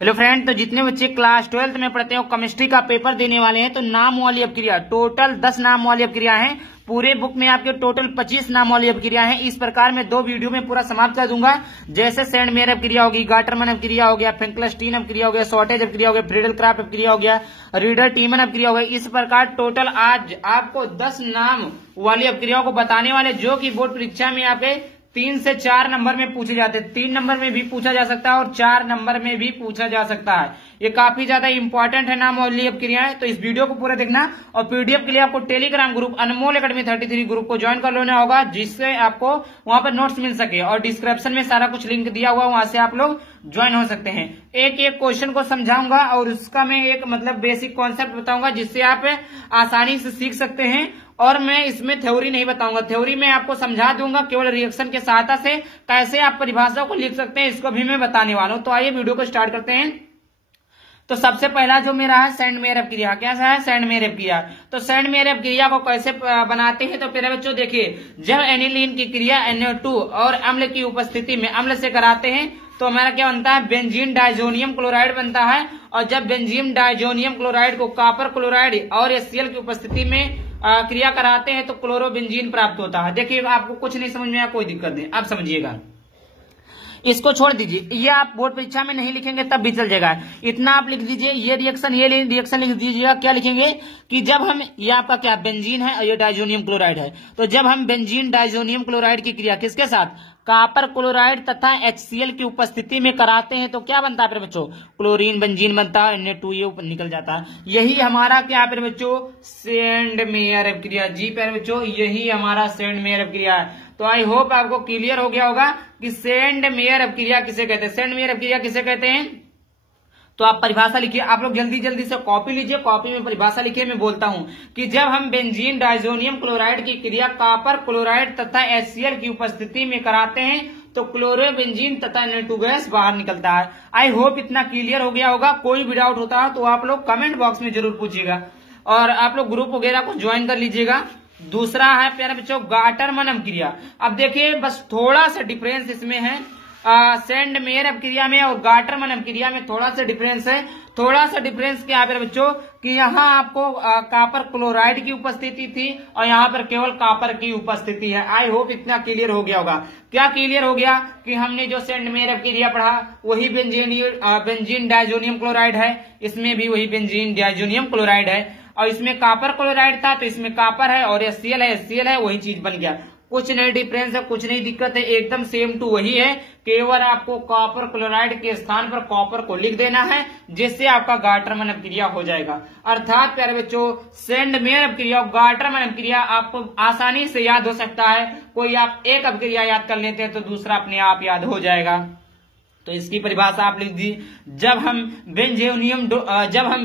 Hello friend, तो जितने बच्चे क्लास 12th में पढ़ते हो केमिस्ट्री का पेपर देने वाले हैं तो नाम वाली अपक्रिया टोटल 10 नाम वाली अपक्रिया हैं। पूरे बुक में आपके टोटल 25 नाम वाली अपक्रिया हैं। इस प्रकार मैं 2 वीडियो में पूरा समाप्त कर दूंगा। जैसे सेंड मेयर अपक्रिया होगी, गाटरमन अपक्रिया हो गया, फेंकलस्टीन अपक्रिया हो गया, शॉर्टेज अपक्रिया हो गया, फ्रीडल क्राफ्ट अपक्रिया हो गया, रीडर टीमन अपक्रिया हो गया। इस प्रकार टोटल आज आपको 10 नाम वाली अपक्रियाओं को बताने वाले, जो की बोर्ड परीक्षा में आपके 3 से 4 नंबर में पूछे जाते हैं। 3 नंबर में भी पूछा जा सकता है और 4 नंबर में भी पूछा जा सकता है। ये काफी ज्यादा इंपॉर्टेंट है नाम वाली अपक्रियाएं। तो इस वीडियो को पूरा देखना और पीडीएफ के लिए आपको टेलीग्राम ग्रुप अनमोल एकेडमी 33 ग्रुप को ज्वाइन कर लेना होगा, जिससे आपको वहां पर नोट्स मिल सके। और डिस्क्रिप्शन में सारा कुछ लिंक दिया हुआ, वहां से आप लोग ज्वाइन हो सकते हैं। एक एक क्वेश्चन को समझाऊंगा और उसका मैं एक बेसिक कॉन्सेप्ट बताऊंगा, जिससे आप आसानी से सीख सकते हैं। और मैं इसमें थ्योरी नहीं बताऊंगा, थ्योरी में आपको समझा दूंगा केवल रिएक्शन के सहायता से कैसे आप परिभाषा को लिख सकते हैं, इसको भी मैं बताने वाला हूं। तो आइए वीडियो को स्टार्ट करते हैं। तो सबसे पहला जो मेरा है सेंड मेयर अपक्रिया। कैसा है सेंड मेयर अपक्रिया? तो सेंड मेयर अपक्रिया को कैसे बनाते हैं? तो प्यारे बच्चों देखिए, जब एनिलीन की क्रिया NO2 और अम्ल की उपस्थिति में अम्ल से कराते हैं तो हमारा क्या बनता है? बेंजीन डाइजोनियम क्लोराइड बनता है। और जब बेंजीन डाइजोनियम क्लोराइड को कॉपर क्लोराइड और HCl की उपस्थिति में क्रिया कराते हैं तो क्लोरोबेंजीन प्राप्त होता है। देखिए, आपको कुछ नहीं समझ में आया, कोई दिक्कत नहीं, आप समझिएगा। इसको छोड़ दीजिए, ये आप बोर्ड परीक्षा में नहीं लिखेंगे तब भी चल जाएगा। इतना आप लिख दीजिए, ये रिएक्शन लिख दीजिएगा। क्या लिखेंगे कि जब हम, ये आपका क्या बेंजीन है और ये डाइजोनियम क्लोराइड है, तो जब हम बेंजीन डाइजोनियम क्लोराइड की क्रिया किसके साथ? कॉपर क्लोराइड तथा HCl की उपस्थिति में कराते हैं तो क्या बनता है फिर बच्चों? क्लोरीन बेंजीन बनता है, Na2 ये ऊपर निकल जाता है। यही हमारा क्या है बच्चों? Send mayor अपक्रिया। जी प्यारे बच्चों, यही हमारा सेंड मेयर अपक्रिया है। तो आई होप आपको क्लियर हो गया होगा कि सेंड मेयर अपक्रिया किसे कहते हैं। सेंड मेयर अपक्रिया किसे कहते हैं? तो आप परिभाषा लिखिए, आप लोग जल्दी जल्दी से कॉपी लीजिए, कॉपी में परिभाषा लिखिए। मैं बोलता हूं कि जब हम बेंजीन डाइजोनियम क्लोराइड की क्रिया कॉपर क्लोराइड तथा HCl की उपस्थिति में कराते हैं तो क्लोरोबेंजीन तथा Na2 गैस बाहर निकलता है। आई होप इतना क्लियर हो गया होगा। कोई भी डाउट होता है तो आप लोग कमेंट बॉक्स में जरूर पूछिएगा और आप लोग ग्रुप वगैरह को ज्वाइन कर लीजिएगा। दूसरा है प्यारे बच्चों गाटरमन अपक्रिया। अब देखिए, बस थोड़ा सा डिफरेंस इसमें है। सेंड मेयर अपक्रिया में और गाटरमन अपक्रिया में थोड़ा सा डिफरेंस है। थोड़ा सा डिफरेंस क्या है बच्चों कि यहाँ आपको कॉपर क्लोराइड की उपस्थिति थी और यहाँ पर केवल कॉपर की उपस्थिति है। आई होप इतना क्लियर हो गया होगा। क्या क्लियर हो गया कि हमने जो सेंड मेयर अपक्रिया पढ़ा वही बेंजीन डाइजोनियम क्लोराइड है, इसमें भी वही बेंजीन डाइजोनियम क्लोराइड है। और इसमें कॉपर क्लोराइड था तो इसमें कॉपर है, और HCl है, वही चीज बन गया। कुछ नहीं डिफरेंस है, कुछ नहीं दिक्कत है, एकदम सेम टू वही है। केवल आपको कॉपर क्लोराइड के स्थान पर कॉपर को लिख देना है, जिससे आपका गाटरमन अपक्रिया हो जाएगा। अर्थात प्यारे बच्चों, सेंड मेयर अपक्रिया और गाटरमन अपक्रिया आपको आसानी से याद हो सकता है। कोई आप एक अपक्रिया याद कर लेते हैं तो दूसरा अपने आप याद हो जाएगा। तो इसकी परिभाषा आप लिख दी, जब हम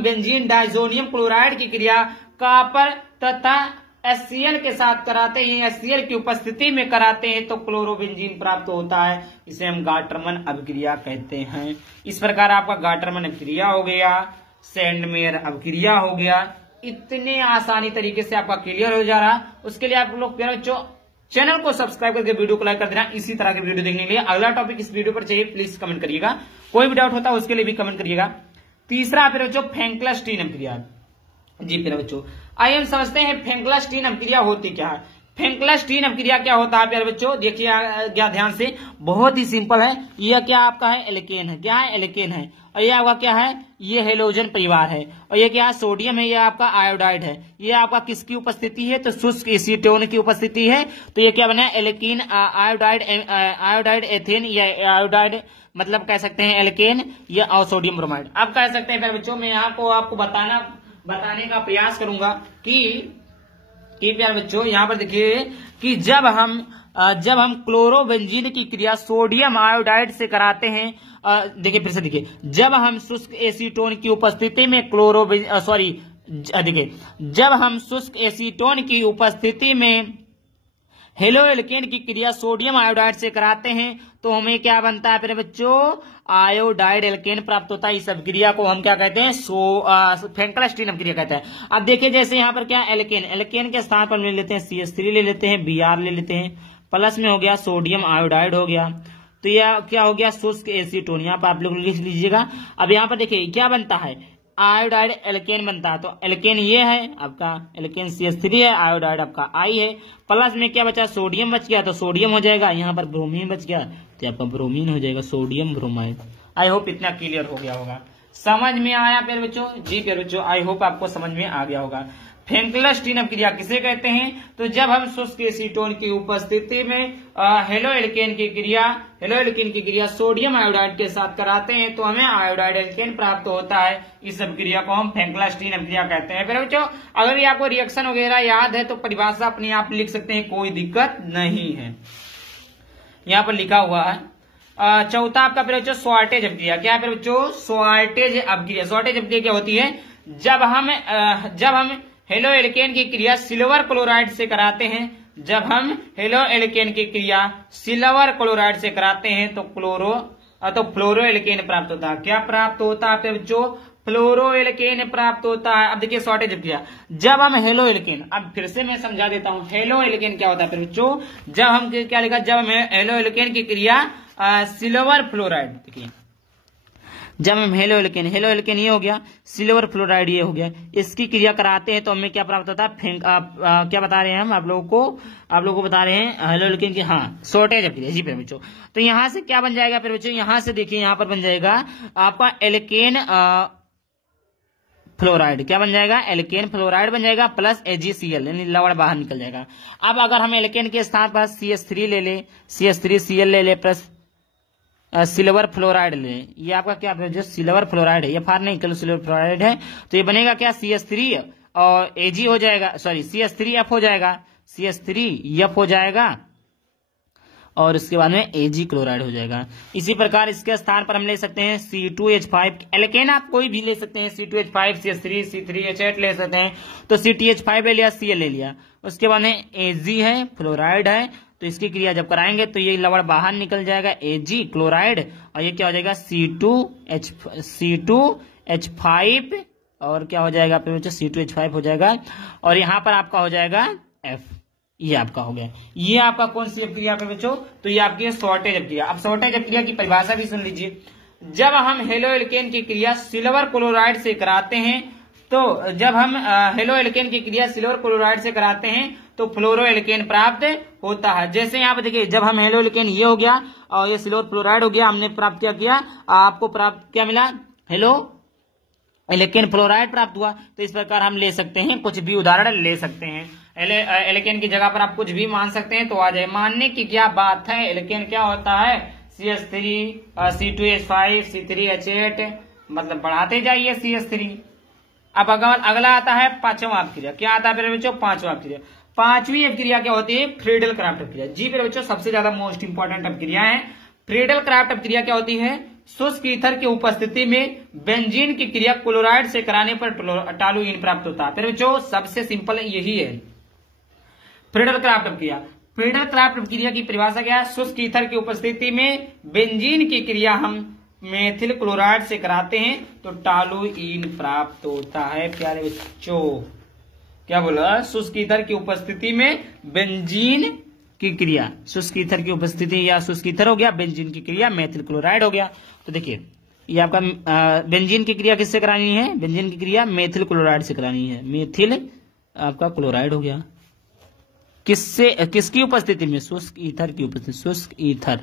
बेंजीन डाइजोनियम क्लोराइड की क्रिया कॉपर तथा HCl के साथ कराते हैं, HCl की उपस्थिति में कराते हैं तो क्लोरोबेंजीन प्राप्त होता है। इसे हम गाटरमन अपक्रिया कहते हैं। इस प्रकार आपका गाटरमन अपक्रिया हो गया, सेंड मेयर अपक्रिया हो गया। इतने आसानी तरीके से आपका क्लियर हो जा रहा। उसके लिए आप लोग बच्चों चैनल को सब्सक्राइब करके वीडियो को लाइक कर देना। इसी तरह के वीडियो देखने के लिए अगला टॉपिक इस वीडियो पर चाहिए प्लीज कमेंट करिएगा। कोई भी डाउट होता है उसके लिए भी कमेंट करिएगा। तीसरा फिर बच्चों फेंकलस्टीन अपक्रिया। जी प्यारे बच्चों, आइए हम समझते हैं फेंकलस्टीन अपक्रिया होती क्या है। फेंकलस्टीन अपक्रिया क्या होता है प्यारे बच्चों? देखिए क्या ध्यान से, बहुत ही सिंपल है। यह क्या आपका है? एल्केन है। क्या है? एल्केन है। और ये आपका क्या है? ये हेलोजन परिवार है। और ये क्या है? सोडियम है। ये आपका आयोडाइड है। ये आपका किसकी उपस्थिति है? तो शुष्क एसीटोन की उपस्थिति है। तो ये क्या बना? एल्कीन आयोडाइड एथेन या आयोडाइड, मतलब कह सकते हैं एल्केन या और सोडियम ब्रोमाइड आप कह सकते हैं प्यारे बच्चों। मैं यहाँ को आपको बताने का प्रयास करूंगा कि प्यारे बच्चों यहाँ पर देखिए कि जब हम क्लोरोबेंजीन की क्रिया सोडियम आयोडाइड से कराते हैं, देखिए फिर से देखिए, जब हम शुष्क एसीटोन की उपस्थिति में जब हम शुष्क एसीटोन की उपस्थिति में हेलो एल्केन की क्रिया सोडियम आयोडाइड से कराते हैं तो हमें क्या बनता है फिर बच्चों? आयोडाइड एल्केन प्राप्त होता है। इस अपक्रिया को हम क्या कहते हैं? फेंकलस्टीन अपक्रिया कहते हैं। अब देखिए, जैसे यहाँ पर क्या एल्केन के स्थान पर ले लेते हैं CH3 ले लेते हैं, Br ले लेते हैं, प्लस में हो गया सोडियम आयोडाइड हो गया। तो यह क्या हो गया, शुष्क एसीटोन। यहाँ पर आप लोग लिख लीजिएगा। अब यहाँ पर देखिए क्या बनता है, आयोडाइड एल्केन बनता है। तो एल्केन ये है आपका, एल्केन CH3 है, आयोडाइड आपका I है, प्लस में क्या बचा, सोडियम बच गया, तो सोडियम हो जाएगा। यहाँ पर ब्रोमीन बच गया तो आपका ब्रोमीन हो जाएगा, सोडियम ब्रोमाइड। आई होप इतना क्लियर हो गया होगा, समझ में आया प्यारे बच्चों? जी प्यारे बच्चों, आई होप आपको समझ में आ गया होगा। फेंकलस्टीन अपक्रिया किसे कहते हैं, तो जब हम शुष्क एसीटोन की उपस्थिति में हेलो एल्केन की क्रिया सोडियम आयोडाइड के साथ कराते हैं तो हमें आयोडाइड एल्केन प्राप्त होता है। इस अपक्रिया को हम फेंकलस्टीन अपक्रिया कहते हैं। फिर बच्चों अगर ये आपको रिएक्शन वगैरह याद है तो परिभाषा अपने आप लिख सकते हैं, कोई दिक्कत नहीं है। यहाँ पर लिखा हुआ है चौथा आपका फिर बच्चों शॉर्टेज अपक्रिया। क्या है बच्चों, शॉर्टेज अपक्रिया। शॉर्टेज अपक्रिया क्या होती है, जब हम हेलो एल्केन की क्रिया सिल्वर क्लोराइड से कराते हैं, जब हम हेलो एल्केन की क्रिया सिल्वर क्लोराइड से कराते हैं तो फ्लोरो एल्केन प्राप्त होता है। क्या प्राप्त होता है बच्चों, फ्लोरो एल्केन प्राप्त होता है। अब देखिए शॉर्टेज अपक्रिया, जब हम हेलो एल्केन, अब फिर से मैं समझा देता हूं हेलो एल्केन क्या होता है बच्चों, जब हम क्या लिखा, जब हम हेलो एल्केन की क्रिया सिल्वर फ्लोराइड, देखिए जब हम हेलो एल्केन ये हो गया, सिल्वर फ्लोराइड ये हो गया, इसकी क्रिया कराते हैं तो हमें क्या प्राप्त होता है, क्या बता रहे हैं हम आप लोगों को बता रहे हैं हेलो एल्केन की, हाँ शॉर्टेज अपक्रिया। जी फिर बच्चों तो यहां से क्या बन जाएगा फिर बच्चों, यहां से देखिए यहां पर बन जाएगा आपका एल्केन फ्लोराइड। क्या बन जाएगा, एल्केन फ्लोराइड बन जाएगा प्लस AgCl, यानी लवण बाहर निकल जाएगा। अब अगर हम एल्केन के स्थान पर CH3 ले ले, CH3Cl ले ले प्लस सिल्वर फ्लोराइड ले, ये आपका क्या है, जो सिल्वर फ्लोराइड है, ये फार नहीं, सिल्वर फ्लोराइड है, तो ये बनेगा क्या, CH3 और Ag हो जाएगा, सॉरी CH3F हो जाएगा, CH3F हो जाएगा और इसके बाद में Ag क्लोराइड हो जाएगा। इसी प्रकार इसके स्थान पर हम ले सकते हैं C2H5, एल्केन आप कोई भी ले सकते हैं, C2H5 CH3 C3H8 ले सकते हैं, तो CTH5 ले लिया, Cl ले लिया, उसके बाद में Ag है, फ्लोराइड है, तो इसकी क्रिया जब कराएंगे तो ये लवण बाहर निकल जाएगा Ag क्लोराइड, और ये क्या हो जाएगा C2H5 और क्या हो जाएगा C2H5 हो जाएगा, और यहाँ पर आपका हो जाएगा F, ये आपका हो गया। ये आपका कौन सी अपक्रिया पे बच्चों, तो ये आपकी शॉर्टेज अपक्रिया। अब शॉर्टेज अपक्रिया की परिभाषा भी सुन लीजिए, जब हम हेलो एल्केन की क्रिया सिल्वर क्लोराइड से कराते हैं, तो जब हम हेलो एल्केन की क्रिया सिल्वर क्लोराइड से कराते हैं तो फ्लोरो एल्केन प्राप्त होता है। जैसे यहाँ पे देखिए, जब हम हेलो एल्केन ये हो गया और ये सिल्वर फ्लोराइड हो गया, हमने प्राप्त क्या किया, आपको प्राप्त क्या मिला, हेलो एल्केन फ्लोराइड प्राप्त हुआ। तो इस प्रकार हम ले सकते हैं, कुछ भी उदाहरण ले सकते हैं, एल्केन की जगह पर आप कुछ भी मान सकते हैं तो आ जाए। मानने की क्या बात है, एल्केन क्या होता है, CH3 C2H5 C3H8, मतलब बढ़ाते जाइए CH3। अब अगला आता है पांचवा अपक्रिया। क्या आता है बच्चों, पांचवा अपक्रिया। पांचवी अपक्रिया क्या होती है, फ्रीडल क्राफ्ट अपक्रिया। जी बच्चों सबसे ज्यादा मोस्ट इंपॉर्टेंट अपक्रिया है। फ्रीडल क्राफ्ट अपक्रिया क्या होती है, शुष्क ईथर की उपस्थिति में बेंजीन की क्रिया क्लोराइड से कराने पर टॉलुइन प्राप्त होता है। फिर बच्चों सबसे सिंपल यही है फ्रीडल क्राफ्ट अपक्रिया। फ्रीडल क्राफ्ट अपक्रिया की परिभाषा क्या है, शुष्क ईथर की उपस्थिति में बेंजीन की क्रिया हम मेथिल क्लोराइड से कराते हैं तो टॉलुइन प्राप्त होता है। प्यारे बच्चों क्या बोला, शुष्क ईथर की उपस्थिति में बेंजीन की क्रिया, शुष्क ईथर की उपस्थिति या शुष्क ईथर हो गया, बेंजीन की क्रिया मेथिल क्लोराइड हो गया। तो देखिए ये आपका बेंजीन की क्रिया किससे करानी है, बेंजीन की क्रिया मेथिल क्लोराइड से करानी है, मेथिल आपका क्लोराइड हो गया। किसकी उपस्थिति में, शुष्क ईथर की उपस्थिति, शुष्क ईथर।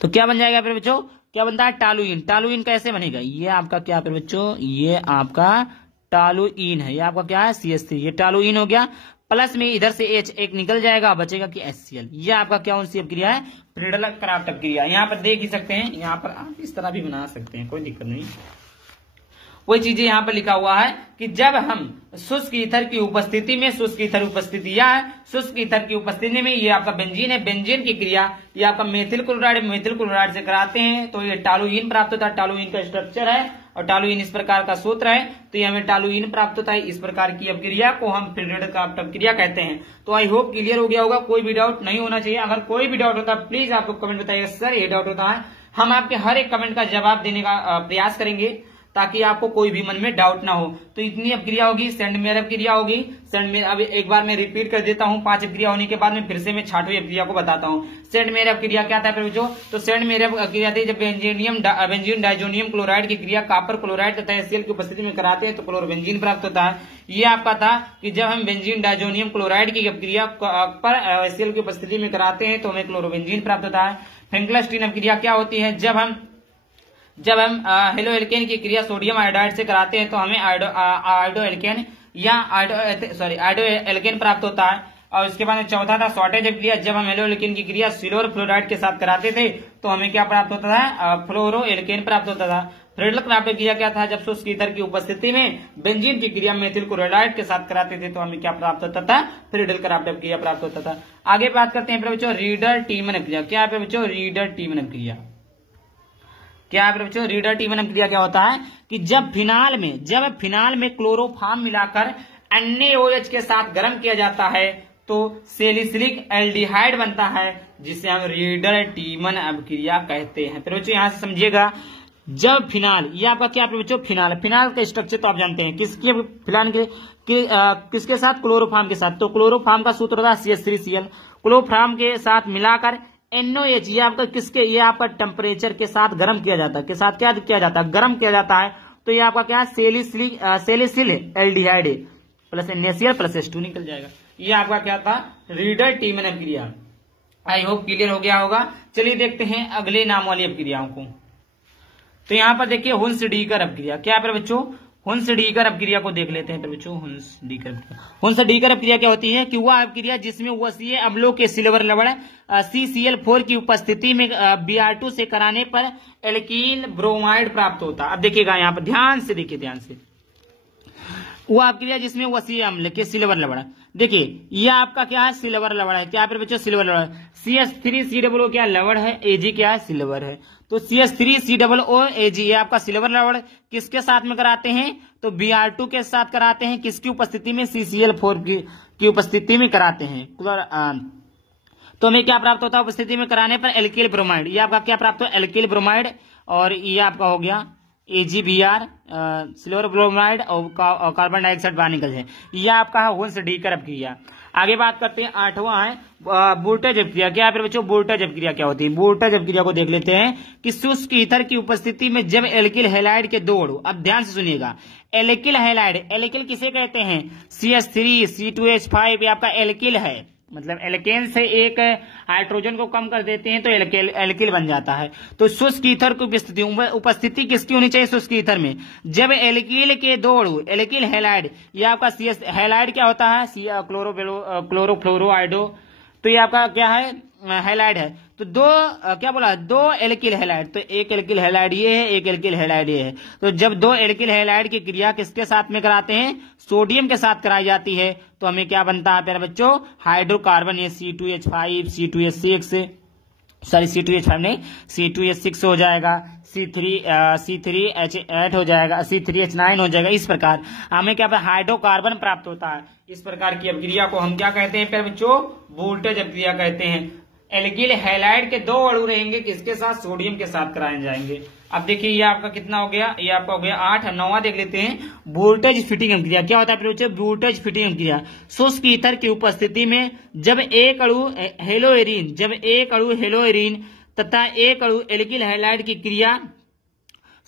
तो क्या बन जाएगा फिर बच्चों, क्या बनता है, टॉलुइन। टॉलुइन कैसे बनेगा, ये आपका क्या फिर बच्चों, ये आपका टॉलुइन है, ये आपका क्या है CH3, ये टॉलुइन हो गया, प्लस में इधर से H एक निकल जाएगा, बचेगा कि HCl। ये आपका क्या कौन सी अपक्रिया है, फ्रीडल क्राफ्ट अपक्रिया। यहाँ पर देख ही सकते हैं, यहाँ पर आप इस तरह भी बना सकते हैं, कोई दिक्कत नहीं। वही चीजें यहाँ पर लिखा हुआ है कि जब हम शुष्क ईथर की उपस्थिति में, शुष्क ईथर उपस्थिति या शुष्क ईथर की उपस्थिति में ये आपका बेंजीन है, बेंजीन की क्रिया ये आपका मेथिल क्लोराइड से कराते हैं तो ये टॉलुइन प्राप्त होता है। टॉलुइन का स्ट्रक्चर है और टॉलुइन इस प्रकार का सूत्र है, तो ये हमें टॉलुइन प्राप्त होता है। इस प्रकार की अपक्रिया को हम फ्रीडल क्राफ्ट अपक्रिया कहते हैं। तो आई होप क्लियर हो गया होगा, कोई भी डाउट नहीं होना चाहिए। अगर कोई भी डाउट होता है प्लीज आपको कमेंट बताइए, सर ये डाउट होता है, हम आपके हर एक कमेंट का जवाब देने का प्रयास करेंगे। ताकि आपको कोई भी मन में डाउट ना हो। तो इतनी अपक्रिया होगी, सेंड मेयर अपक्रिया होगी। सेंड मेयर, अब एक बार मैं रिपीट कर देता हूँ, 5 अपक्रिया होने के बाद में फिर से मैं 6वीं अपक्रिया को बताता हूँ। सेंड मेयर अपक्रिया क्या था बच्चों? तो सेंड मेयर अपक्रिया थी जब बेंजीन डाइजोनियम क्लोराइड की क्रिया कॉपर क्लोराइड तथा HCl की उपस्थिति में कराते हैं तो क्लोरोबेंजीन प्राप्त होता है। ये आपका था कि जब हम बेंजीन डाइजोनियम क्लोराइड की अपक्रिया पर HCl की उपस्थिति में कराते हैं तो हमें क्लोरोबेंजीन प्राप्त होता है। फ्रैंकल-स्टीन अपक्रिया क्या होती है? जब हम हेलो एल्केन की क्रिया सोडियम आयोडाइड से कराते हैं तो हमें आयोडो एल्केन या आयोडो एल्केन प्राप्त होता है। और उसके बाद में चौथा था शॉर्टेज अपक्रिया, जब हम हेलो एल्केन की क्रिया सिल्वर फ्लोराइड के साथ कराते थे तो हमें क्या प्राप्त होता था? फ्लोरो एल्केन प्राप्त होता था। फ्रेडल क्राफ्ट अपक्रिया क्या था? जब शुष्क ईथर की उपस्थिति में बेंजीन की क्रिया मेथिल क्लोराइड के साथ कराते थे तो हमें क्या प्राप्त होता था? फ्रेडल क्राफ्ट अपक्रिया प्राप्त होता था। आगे बात करते हैं बच्चों रीडर टीमन अपक्रिया। क्या है बच्चों? रीडर टीमन अपक्रिया क्या है बच्चों? रीडर टीमन अपक्रिया क्या होता है कि जब फिनाल में क्लोरोफॉर्म मिलाकर NaOH के साथ गर्म किया जाता है तो सेलिसिलिक एल्डिहाइड बनता है, जिसे हम रीडर टीमन अपक्रिया कहते हैं। फिर बच्चों यहां से समझिएगा, जब फिनाल, ये आपका क्या है बच्चों? फिनाल का स्ट्रक्चर तो आप जानते हैं, किसके साथ? क्लोरोफॉर्म के साथ। तो क्लोरोफॉर्म का सूत्र होता है CH3Cl। क्लोरोफॉर्म के साथ मिलाकर NaOH, ये आपका टेम्परेचर के साथ गर्म किया जाता है, गर्म किया जाता है। तो ये आपका क्या है? Salicylaldehyde plus NaCl plus H2 निकल जाएगा। ये आपका क्या था? रीडर टीमन अपक्रिया। आई होप क्लियर हो गया होगा। चलिए देखते हैं अगले नाम वाली अपक्रियाओं को। तो यहाँ पर देखिए हुन्स-डीकर अपक्रिया। क्या है बच्चों? हुन्स-डीकर अपक्रिया को देख लेते हैं बच्चों। हुन्स-डीकर अपक्रिया क्या होती है कि वह अपक्रिया जिसमें वसीय अम्लों के सिल्वर लवण CCl4 की उपस्थिति में Br2 से कराने पर एल्कील ब्रोमाइड प्राप्त होता है। अब देखिएगा यहाँ पर ध्यान से वह अपक्रिया जिसमें वसीय अम्ल के सिल्वर लवण, देखिए ये आपका क्या है? सिल्वर लवण है। क्या है बच्चों? सिल्वर लवण। CH3COO क्या लवण है? Ag क्या है? सिल्वर है। तो CH3COO Ag ये आपका सिल्वर लवण किसके साथ में कराते हैं? तो Br2 के साथ कराते हैं। किसकी उपस्थिति में? CCl4 की उपस्थिति में कराते हैं। तो हमें क्या प्राप्त होता है? उपस्थिति में कराने पर एल्किल ब्रोमाइड। ये आपका क्या प्राप्त हो? Alkyl bromide. और ये आपका हो गया AgBr सिल्वर ब्रोमाइड और कार्बन डाइऑक्साइड बाहर निकल जाए। यह आपका हुन्स-डीकर अपक्रिया। आगे बात करते हैं, 8वां है बोर्टेज अपक्रिया। क्या है बच्चों? बोर्टेज अपक्रिया क्या होती है? बोर्टेज अपक्रिया को देख लेते हैं कि शुष्क ईथर की उपस्थिति में जब एल्किल हैलाइड के 2 अणु, अब ध्यान से सुनिएगा, एल्किल हैलाइड, एल्किल किसे कहते हैं? CH3 C2H5 ये आपका एल्किल है, मतलब एल्केन से एक हाइड्रोजन को कम कर देते हैं तो एल्किल बन जाता है। तो शुष्क ईथर की उपस्थिति किसकी होनी चाहिए शुष्क ईथर में? जब एल्किल के 2 अणु, एल्किल हैलाइड, ये आपका हैलाइड क्या होता है? क्लोरोफ्लोरोआइडो। तो ये आपका क्या है? हैलाइड है। तो 2 एल्किल हैलाइड, तो एक एल्किल हैलाइड ये है, एक एल्किल हैलाइड ये है। तो जब 2 एल्किल हैलाइड की क्रिया किसके साथ में कराते हैं? सोडियम के साथ कराई जाती है तो हमें क्या बनता है प्यारे बच्चों? हाइड्रोकार्बन, ये C2H5 C2H6 सॉरी C2H5 नहीं C2H6 हो जाएगा, C3H8 हो जाएगा, C3H9 हो जाएगा। इस प्रकार हमें क्या हाइड्रोकार्बन प्राप्त होता है। इस प्रकार की अपक्रिया को हम क्या कहते हैं प्यारे बच्चों? वोल्टेज अपक्रिया कहते हैं। एल्किल हैलाइड के 2 अणु रहेंगे, किसके साथ? सोडियम के साथ कराए जाएंगे। अब देखिए ये आपका कितना हो गया? ये आपका हो गया 8। 9वां देख लेते हैं, वोल्टेज फिटिंग अपक्रिया। क्या होता है बच्चों? वोल्टेज फिटिंग अपक्रिया। शुष्क ईथर की उपस्थिति में जब एक अणु हेलोएरीन तथा एक अणु एल्किल हैलाइड की क्रिया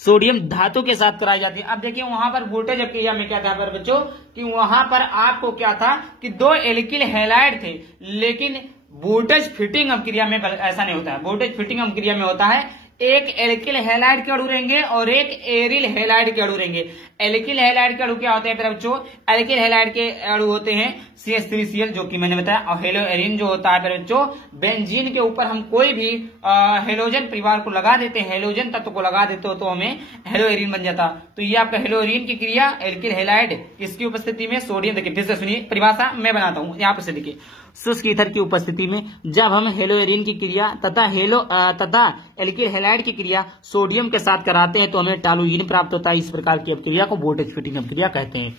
सोडियम धातु के साथ कराई जाती है। अब देखिए वहां पर वोल्टेज अपक्रिया में क्या था बच्चों कि वहां पर आपको क्या था कि 2 एल्किल हैलाइड थे, लेकिन वोल्टेज फिटिंग अपक्रिया में ऐसा नहीं होता है। वोल्टेज फिटिंग अपक्रिया में होता है एक एल्किल हैलाइड के अणु रहेंगे और एक एरिल हैलाइड के अणु रहेंगे। एल्किल हैलाइड के अणु क्या होते हैं बच्चों? एल्किल हैलाइड के अणु होते हैं CH3Cl जो कि मैंने बताया, और हेलोएरीन जो होता है बच्चों बेंजीन के ऊपर हम कोई भी हेलोजन परिवार को लगा देते हैं, हेलोजन तत्व को लगा देते हो तो हमें हेलोएरीन बन जाता। तो ये आपका हेलोएरीन की क्रिया एल्किल हैलाइड इसकी उपस्थिति में सोडियम, देखिए फिर से सुनिए परिभाषा मैं बनाता हूं यहाँ पर से देखिए, शुष्क ईथर की उपस्थिति में जब हम हेलोएरीन की क्रिया तथा एल्किल हैलाइड की क्रिया सोडियम के साथ कराते हैं तो हमें टॉलुईन प्राप्त होता है। इस प्रकार की अपक्रिया को वोल्टेज फिटिंग अपक्रिया कहते हैं।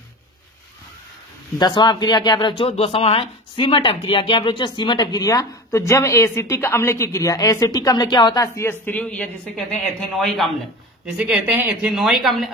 10वां अपक्रिया क्या बच्चों? 2वां है सीमट अपक्रिया। क्या बच्चों? सीमट अपक्रिया। तो जब एसिटिक अम्ल की क्रिया, एसिटिक अम्ल क्या होता है? CH3 या जिसे कहते हैं एथेनोइक अम्ल, जिसे कहते हैं एथेनोइक अम्ल,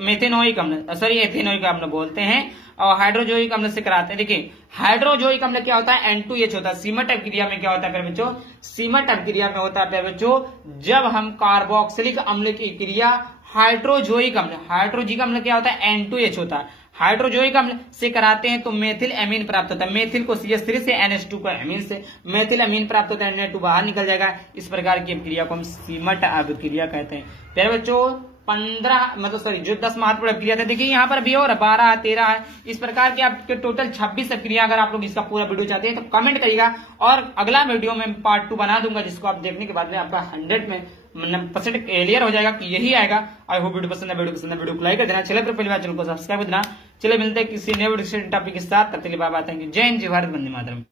मेथेनोइक अम्ल, सॉरी एथेनोइक अम्ल बोलते हैं, और हाइड्रोजोइक अम्ल से कराते हैं। देखिए हाइड्रोजोइक अम्ल क्या होता है, N2H होता है। सीमट अपक्रिया में क्या होता है प्यारे बच्चों, सीमट अपक्रिया में होता है प्यारे बच्चों, जब हम कार्बोक्सिलिक अम्ल की क्रिया हाइड्रोजोइक अम्ल, हाइड्रोजिक अम्ल क्या होता है, N2H होता है, हाइड्रोजोइक अम्ल से कराते हैं तो मेथिल एमीन प्राप्त होता है। मेथिल को CH3 से NH2 को एमीन से मेथिल एमीन प्राप्त होता है, Na2 बाहर निकल जाएगा। इस प्रकार की अपक्रिया को हम सीमट अपक्रिया कहते हैं। प्यारे बच्चों 15 मतलब सॉरी जो 10 महत्वपूर्ण अपक्रिया थे, देखिए यहाँ पर भी और 12 13 है, इस प्रकार के आपके टोटल 26 अपक्रिया। अगर आप लोग इसका पूरा वीडियो चाहते हैं तो कमेंट करिएगा, और अगला वीडियो में पार्ट 2 बना दूंगा, जिसको आप देखने के बाद में आपका 100% क्लियर हो जाएगा कि यही आएगा। आई होप वीडियो पसंद है, वीडियो को लाइक कर देना। चले पहली बार चैनल को सब्सक्राइब कर देना। चले मिलते हैं किसी नए वीडियो टॉपिक के साथ, तब तक के लिए बाय बाय, थैंक यू, जय हिंद, जय भारत, वंदे मातरम।